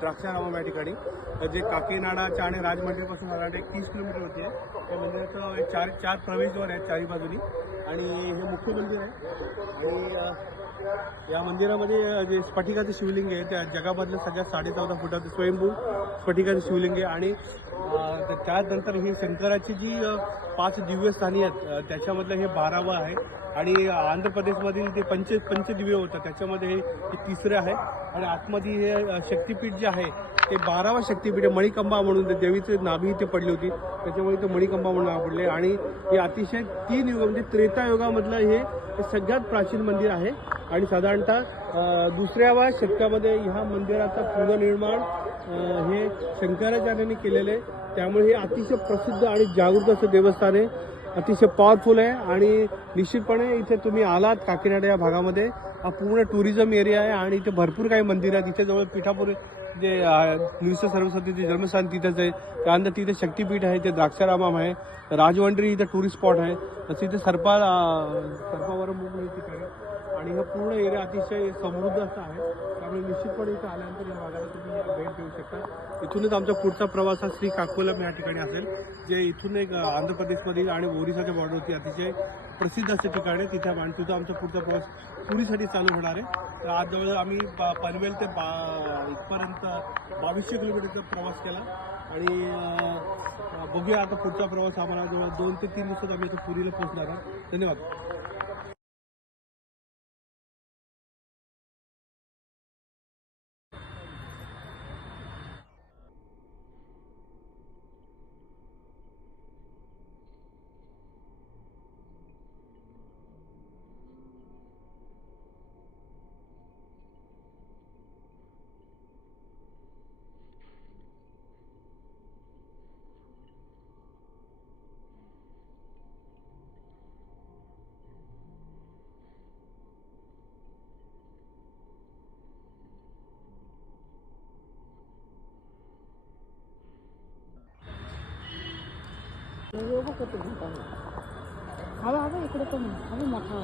द्राक्षारामम या ठिकाणी जे काकीनाडाच्या आणि राजमंदिरपासून मला वाटतं 30 किलोमीटरवरती आहे. त्या मंदिराचं चार प्रवेशद्वार आहेत चारी बाजूनी आणि हे मुख्य मंदिर आहे. आणि या मंदिरामध्ये जे स्फटिकाचे शिवलिंग आहे त्या जगामधलं सगळ्यात 14.5 फुटाचं स्वयंभू स्फटिकाचे शिवलिंग आहे. आणि त्यानंतर ही शंकराची जी 5 दिव्यस्थानी आहेत त्याच्यामधलं हे 12वं आहे. आणि आंध्र प्रदेशमधील ते पंचदिव्य होतं त्याच्यामध्ये हे 3रं आहे. आणि आतमध्ये हे शक्तिपीठ जे आहे ते 12वं शक्तिपीठ आहे. मणिकंबा म्हणून ते देवीची नाभी इथे पडली होती त्याच्यामुळे ते मणिकंबा म्हणून नाव पडले. आणि हे अतिशय 3 युग म्हणजे त्रेतायुगामधलं हे सगळ्यात प्राचीन मंदिर आहे. आणि साधारणतः 2व्या शतकामध्ये ह्या मंदिराचं पुनर्निर्माण हे शंकराचार्यांनी केलेलं आहे. त्यामुळे हे अतिशय प्रसिद्ध आणि जागृत असं देवस्थान आहे. अतिशय पॉवरफुल आहे. आणि निश्चितपणे इथे तुम्ही आलात काकीनाडा या भागामध्ये हा पूर्ण टुरिझम एरिया आहे. आणि इथे भरपूर काही मंदिर आहेत. इथे जवळ पिठापूर जे नृसिंह सरस्वतीचे जन्मस्थान तिथंच आहे. त्यानंतर तिथे शक्तिपीठ आहे. ते द्राक्षारामम आहे. राजवंडरी इथं टुरिस्ट स्पॉट आहे. तसं इथे सर्पावरम म्हणून ठिकाणी. आणि हा पूर्ण एरिया अतिशय समृद्ध असा आहे. त्यामुळे निश्चितपणे इथं आल्यानंतर या भागाला तुम्ही भेट देऊ शकता. इथूनच आमचा पुढचा प्रवास हा श्रीकाकुलम या ठिकाणी असेल जे इथून एक आंध्र प्रदेशमधील आणि ओरिसाच्या बॉर्डरवरती अतिशय प्रसिद्ध असे ठिकाण आहे. तिथं आमचा पुढचा प्रवास पुरीसाठी चालू होणार आहे. तर आज जवळ आम्ही पनवेल ते इथपर्यंत 2200 किलोमीटरचा प्रवास केला. आणि बघूया आता पुढचा प्रवास आम्हाला जवळ 2 ते 3 दिवसात आम्ही इथं पुरीला पोहोचणार आहे. धन्यवाद. हवा हवा इकडे पण हवा मोठा